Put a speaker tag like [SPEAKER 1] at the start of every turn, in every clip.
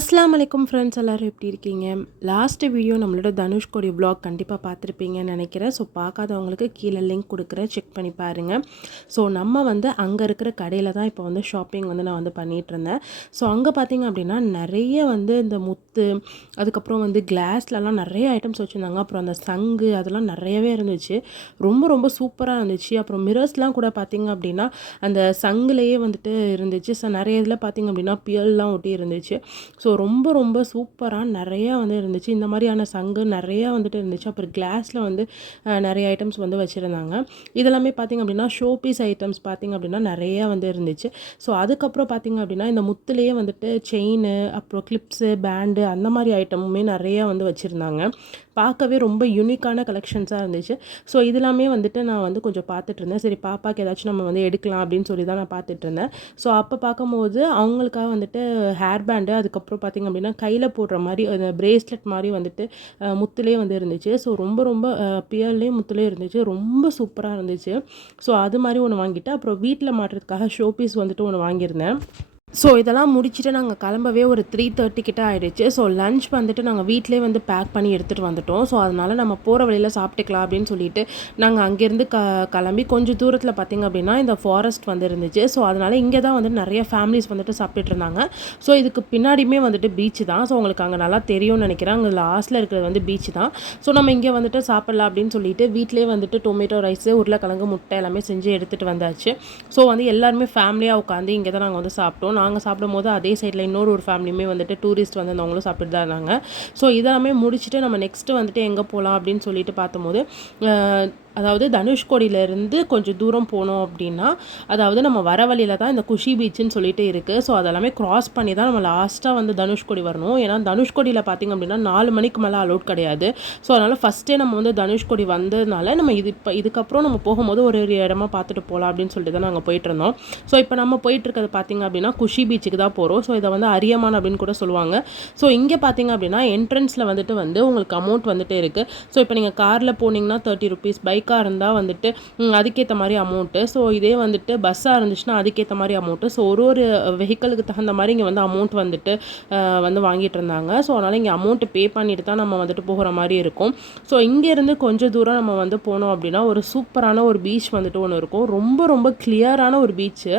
[SPEAKER 1] அஸ்லாம் வலைக்கும் ஃப்ரெண்ட்ஸ் எல்லோரும் எப்படி இருக்கீங்க? லாஸ்ட் வீடியோ நம்மளோட தனுஷ்கோடி ப்ளாக் கண்டிப்பாக பார்த்துருப்பீங்கன்னு நினைக்கிறேன். ஸோ பார்க்காதவங்களுக்கு கீழே லிங்க் கொடுக்குறேன். செக் பண்ணி பாருங்கள் ஸோ நம்ம வந்து அங்கே இருக்கிற கடையில் தான் இப்போ வந்து ஷாப்பிங் வந்து நான் வந்து பண்ணிகிட்டு இருந்தேன். ஸோ அங்கே பார்த்தீங்க அப்படின்னா நிறைய வந்து இந்த முத்து அதுக்கப்புறம் வந்து கிளாஸ்லலாம் நிறைய ஐட்டம்ஸ் வச்சுருந்தாங்க. அப்புறம் அந்த சங்கு அதெல்லாம் நிறையவே இருந்துச்சு. ரொம்ப ரொம்ப சூப்பராக இருந்துச்சு. அப்புறம் மிரர்ஸ்லாம் கூட பார்த்தீங்க அப்படின்னா அந்த சங்குலேயே வந்துட்டு இருந்துச்சு. ஸோ நிறைய இதில் பார்த்தீங்க அப்படின்னா பியல்லாம் ஒட்டி இருந்துச்சு. ஸோ ஸோ ரொம்ப ரொம்ப சூப்பராக நிறையா வந்து இருந்துச்சு. இந்த மாதிரியான சங்கு நிறையா வந்துட்டு இருந்துச்சு. அப்புறம் கிளாஸில் வந்து நிறைய ஐட்டம்ஸ் வந்து வச்சுருந்தாங்க. இதெல்லாமே பார்த்திங்க அப்படின்னா ஷோ பீஸ் ஐட்டம்ஸ் பார்த்திங்க அப்படின்னா நிறையா வந்து இருந்துச்சு. ஸோ அதுக்கப்புறம் பார்த்திங்க அப்படின்னா இந்த முத்துலேயே வந்துட்டு செயின் அப்புறம் கிளிப்ஸு பேண்டு அந்த மாதிரி ஐட்டமுமே நிறையா வந்து வச்சுருந்தாங்க. பார்க்கவே ரொம்ப யூனிக்கான கலெக்ஷன்ஸாக இருந்துச்சு. ஸோ இதெல்லாமே வந்துட்டு நான் வந்து கொஞ்சம் பார்த்துட்டு இருந்தேன். சரி பாப்பாக்கு ஏதாச்சும் நம்ம வந்து எடுக்கலாம் அப்படின்னு சொல்லி தான் நான் பார்த்துட்டு இருந்தேன். ஸோ அப்போ பார்க்கும்போது அவங்களுக்காக வந்துட்டு ஹேர் பேண்டு அதுக்கப்புறம் பார்த்திங்க அப்படின்னா கையில் போடுற மாதிரி அந்த பிரேஸ்லெட் மாதிரி வந்துட்டு முத்துலேயே வந்து இருந்துச்சு. ஸோ ரொம்ப ரொம்ப பியர்லேயும் முத்துலேயும் இருந்துச்சு. ரொம்ப சூப்பராக இருந்துச்சு. ஸோ அது மாதிரி ஒன்று வாங்கிட்டு அப்புறம் வீட்டில் மாட்டுறதுக்காக ஷோ பீஸ் வந்துட்டு ஒன்று வாங்கியிருந்தேன். ஸோ இதெல்லாம் முடிச்சுட்டு நாங்கள் கிளம்பவே ஒரு த்ரீ தேர்ட்டி கிட்ட ஆயிடுச்சு. ஸோ லஞ்ச் வந்துட்டு நாங்கள் வீட்டிலே வந்து பேக் பண்ணி எடுத்துகிட்டு வந்துட்டோம். ஸோ அதனால் நம்ம போகிற வழியில் சாப்பிட்டுக்கலாம் அப்படின்னு சொல்லிட்டு நாங்கள் அங்கேருந்து க கிளம்பி கொஞ்சம் தூரத்தில் பார்த்திங்க அப்படின்னா இந்த ஃபாரஸ்ட் வந்து இருந்துச்சு ஸோ அதனால் இங்கே தான் வந்து நிறைய ஃபேமிலிஸ் வந்துட்டு சாப்பிட்டுட்டு இருந்தாங்க. ஸோ இதுக்கு பின்னாடியுமே வந்துட்டு பீச் தான். ஸோ உங்களுக்கு அங்கே நல்லா தெரியும்னு நினைக்கிறேன். அங்கே லாஸ்ட்டில் இருக்கிறது வந்து பீச் தான். ஸோ நம்ம இங்கே வந்துட்டு சாப்பிட்லாம் அப்படின்னு சொல்லிட்டு வீட்டிலே வந்துட்டு டொமேட்டோ ரைஸு உருளைக்கிழங்கு முட்டை எல்லாமே செஞ்சு எடுத்துகிட்டு வந்தாச்சு. ஸோ வந்து எல்லாருமே ஃபேமிலியாக உட்காந்து இங்கே தான் நாங்கள் வந்து சாப்பிட்டோம். நாங்கள் சாப்பிடும் போது அதே சைடில் இன்னொரு ஒரு ஃபேமிலியுமே வந்துட்டு டூரிஸ்ட் வந்து அவங்களும் சாப்பிட்டு தான் இருந்தாங்க. ஸோ இதெல்லாமே முடிச்சுட்டு நம்ம நெக்ஸ்ட்டு வந்துட்டு எங்கே போகலாம் அப்படின்னு சொல்லிட்டு பார்த்தம்போது அதாவது தனுஷ்கோடியிலேருந்து கொஞ்சம் தூரம் போனோம் அப்படின்னா அதாவது நம்ம வர வழியில் தான் இந்த குஷி பீச்சுன்னு சொல்லிட்டு இருக்குது ஸோ அதெல்லாமே க்ராஸ் பண்ணி தான் நம்ம லாஸ்ட்டாக வந்து தனுஷ்கோடி வரணும். ஏன்னா தனுஷ்கோடியில் பார்த்திங்க அப்படின்னா நாலு மணிக்கு மேலே அலோட் கிடையாது. ஸோ அதனால் ஃபஸ்ட்டே நம்ம வந்து தனுஷ்கோடி வந்ததுனால நம்ம இது இப்போ இதுக்கப்புறம் நம்ம போகும்போது ஒரு ஒரு இடமா பார்த்துட்டு போகலாம் அப்படின்னு சொல்லிட்டு தான் நாங்கள் போயிட்டு இருந்தோம். ஸோ இப்போ நம்ம போயிட்டு இருக்கிறது பார்த்திங்க அப்படின்னா குஷி பீச்சுக்கு தான் போகிறோம் ஸோ இதை வந்து அரியமான் அப்படின்னு கூட சொல்லுவாங்க. ஸோ இங்கே பார்த்தீங்க அப்படின்னா என்ட்ரன்ஸில் வந்துட்டு வந்து உங்களுக்கு அமௌண்ட் வந்துட்டு இருக்குது ஸோ இப்போ நீங்கள் காரில் போனீங்கன்னா தேர்ட்டி ருபீஸ் பைக்காக இருந்தால் வந்துட்டு அதுக்கேற்ற மாதிரி அமௌண்ட்டு ஸோ இதே வந்துட்டு பஸ்ஸாக இருந்துச்சுன்னா அதுக்கேற்ற மாதிரி அமௌண்ட்டு ஸோ ஒரு ஒரு வெஹிக்கிளுக்கு தகுந்த மாதிரி இங்கே வந்து அமௌண்ட் வந்துட்டு வந்து வாங்கிட்டு இருந்தாங்க. ஸோ அதனால் இங்கே அமௌண்ட்டு பே பண்ணிட்டு தான் நம்ம வந்துட்டு போகிற மாதிரி இருக்கும். ஸோ இங்கேருந்து கொஞ்சம் தூரம் நம்ம வந்து போனோம் அப்படின்னா ஒரு சூப்பரான ஒரு பீச் வந்துட்டு ஒன்று இருக்கும். ரொம்ப ரொம்ப கிளியரான ஒரு பீச்சு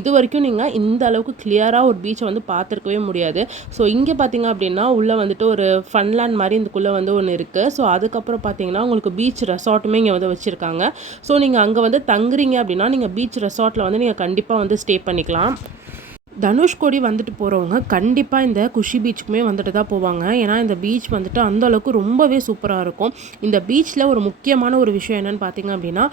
[SPEAKER 1] இது வரைக்கும் நீங்கள் இந்த அளவுக்கு கிளியராக ஒரு பீச்சை வந்து பார்த்துருக்கவே முடியாது. ஸோ இங்கே பார்த்தீங்க அப்படின்னா உள்ளே வந்துட்டு ஒரு ஃபன்லேண்ட் மாதிரி இதுக்குள்ளே வந்து ஒன்று இருக்குது ஸோ அதுக்கப்புறம் பார்த்தீங்கன்னா உங்களுக்கு பீச் ரெசார்ட்டுமே இங்கே வந்து வச்சுருக்காங்க. ஸோ நீங்கள் அங்கே வந்து தங்குறீங்க அப்படின்னா நீங்கள் பீச் ரெசார்ட்டில் வந்து நீங்கள் கண்டிப்பாக வந்து ஸ்டே பண்ணிக்கலாம். தனுஷ்கோடி வந்துட்டு போகிறவங்க கண்டிப்பாக இந்த குஷி பீச்சுக்குமே வந்துட்டு தான் போவாங்க. ஏன்னா இந்த பீச் வந்துட்டு அந்த அளவுக்கு ரொம்பவே சூப்பராக இருக்கும். இந்த பீச்சில் ஒரு முக்கியமான ஒரு விஷயம் என்னென்னு பார்த்தீங்க அப்படின்னா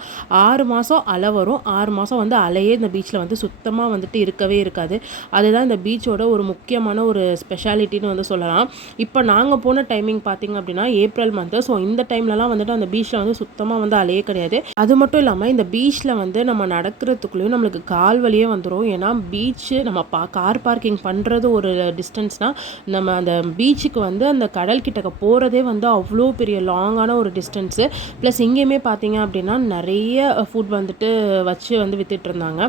[SPEAKER 1] ஆறு மாதம் அலை வரும். ஆறு மாதம் வந்து அலையே இந்த பீச்சில் வந்து சுத்தமாக வந்துட்டு இருக்கவே இருக்காது. அதுதான் இந்த பீச்சோட ஒரு முக்கியமான ஒரு ஸ்பெஷாலிட்டின்னு வந்து சொல்லலாம். இப்போ நாங்கள் போன டைமிங் பார்த்தீங்க அப்படின்னா ஏப்ரல் மந்த்து ஸோ இந்த டைம்லலாம் வந்துட்டு அந்த பீச்சில் வந்து சுத்தமாக வந்து அலையே கிடையாது. அது மட்டும் இல்லாமல் இந்த பீச்சில் வந்து நம்ம நடக்கிறதுக்குள்ளேயும் நம்மளுக்கு கால் வலியே வந்துடும் ஏன்னா பீச்சு நம்ம பா கார் பார்க்கிங் பண்ணுறது ஒரு டிஸ்டன்ஸ்னால் நம்ம அந்த பீச்சுக்கு வந்து அந்த கடல் கிட்டக்க போகிறதே வந்து அவ்வளோ பெரிய லாங்கான ஒரு டிஸ்டன்ஸு. ப்ளஸ் இங்கேயுமே பார்த்தீங்க அப்படின்னா நிறைய ஃபுட் வந்துட்டு வச்சு வந்து விற்றுட்ருந்தாங்க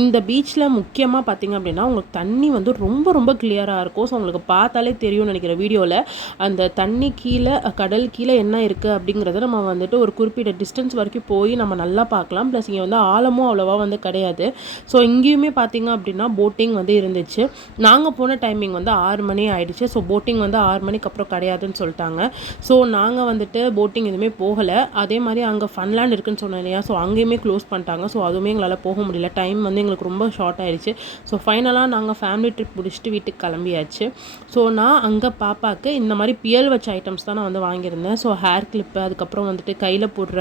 [SPEAKER 1] இந்த பீச்சில் முக்கியமாக பார்த்தீங்க அப்படின்னா உங்களுக்கு தண்ணி வந்து ரொம்ப ரொம்ப கிளியராக இருக்கும். ஸோ உங்களுக்கு பார்த்தாலே தெரியும்னு நினைக்கிற வீடியோவில் அந்த தண்ணி கீழே கடல் கீழே என்ன இருக்குது அப்படிங்கிறத நம்ம வந்துட்டு ஒரு குறிப்பிட்ட டிஸ்டன்ஸ் வரைக்கும் போய் நம்ம நல்லா பார்க்கலாம். ப்ளஸ் இங்கே வந்து ஆழமும் அவ்வளோவா வந்து கிடையாது. ஸோ இங்கேயுமே பார்த்தீங்க அப்படின்னா போட்டிங் வந்து இருந்துச்சு. நாங்கள் போன டைமிங் வந்து ஆறு மணி ஆயிடுச்சு. ஸோ போட்டிங் வந்து ஆறு மணிக்கு அப்புறம் கிடையாதுன்னு சொல்லிட்டாங்க. ஸோ நாங்கள் வந்துட்டு போட்டிங் எதுவுமே போகலை. அதே மாதிரி அங்கே ஃபன்லேண்ட் இருக்குன்னு சொன்னேன் இல்லையா? ஸோ அங்கேயுமே க்ளோஸ் பண்ணிட்டாங்க. ஸோ அதுவுமே எங்களால் போக முடியல. டைம் வந்து எங்களுக்கு ரொம்ப ஷார்ட் ஆயிடுச்சு. ஸோ ஃபைனலாக நாங்கள் ஃபேமிலி ட்ரிப் முடிச்சுட்டு வீட்டுக்கு கிளம்பியாச்சு. ஸோ நான் அங்கே பாப்பாவுக்கு இந்த மாதிரி பியல் வச்ச ஐட்டம்ஸ் தான் நான் வந்து வாங்கியிருந்தேன். ஸோ ஹேர் கிளிப்பு அதுக்கப்புறம் வந்துட்டு கையில் போடுற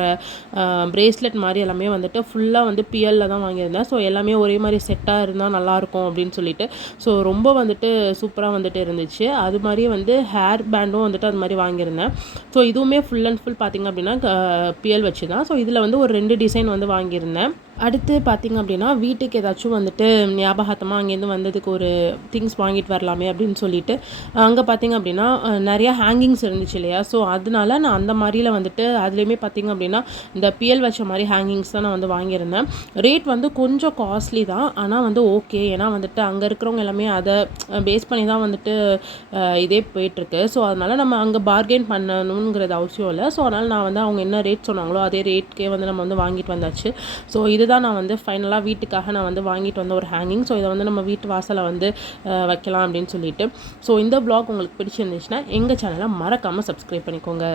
[SPEAKER 1] பிரேஸ்லெட் மாதிரி எல்லாமே வந்துட்டு ஃபுல்லாக வந்து பியலில் தான் வாங்கியிருந்தேன். ஸோ எல்லாமே ஒரே மாதிரி செட்டாக இருந்தால் நல்லாயிருக்கும் அப்படின்னு சொல்லிட்டு. ஸோ ரொம்ப வந்துட்டு சூப்பராக வந்துட்டு இருந்துச்சு. அது மாதிரியே வந்து ஹேர் பேண்டும் வந்துட்டு அது மாதிரி வாங்கியிருந்தேன். ஸோ இதுவுமே ஃபுல் அண்ட் ஃபுல் பார்த்திங்க அப்படின்னா பியல் வச்சு தான். ஸோ இதில் வந்து ஒரு ரெண்டு டிசைன் வந்து வாங்கியிருந்தேன். அடுத்து பார்த்திங்க அப்படின்னா வீட்டுக்கு ஏதாச்சும் வந்துட்டு ஞாபகார்த்தமாக அங்கேருந்து வந்ததுக்கு ஒரு திங்ஸ் வாங்கிட்டு வரலாமே அப்படின்னு சொல்லிட்டு அங்கே பார்த்திங்க அப்படின்னா நிறையா ஹேங்கிங்ஸ் இருந்துச்சு இல்லையா? ஸோ அதனால நான் அந்த மாதிரியில் வந்துட்டு அதுலேயுமே பார்த்திங்க அப்படின்னா இந்த பியல் வச்ச மாதிரி ஹேங்கிங்ஸ் தான் நான் வந்து வாங்கியிருந்தேன். ரேட் வந்து கொஞ்சம் காஸ்ட்லி தான். ஆனால் வந்து ஓகே ஏன்னா வந்துட்டு அங்கே இருக்கிறவங்க எல்லாமே அதை பேஸ் பண்ணி தான் வந்துட்டு இதே போயிட்டுருக்கு. ஸோ அதனால் நம்ம அங்கே பார்கெயின் பண்ணணுங்கிறது அவசியம் இல்லை. ஸோ அதனால் நான் வந்து அவங்க என்ன ரேட் சொன்னாங்களோ அதே ரேட்கே வந்து நம்ம வந்து வாங்கிட்டு வந்தாச்சு. ஸோ இது இதுதான் நான் வந்து ஃபைனலாக வீட்டுக்காக நான் வந்து வாங்கிட்டு வந்த ஒரு ஹேங்கிங் ஸோ இதை வந்து நம்ம வீட்டு வாசலை வந்து வைக்கலாம் அப்படின்னு சொல்லிட்டு. ஸோ இந்த ப்ளாக் உங்களுக்கு பிடிச்சிருந்துச்சுன்னா எங்கள் சேனலை மறக்காமல் சப்ஸ்கிரைப் பண்ணிக்கோங்க.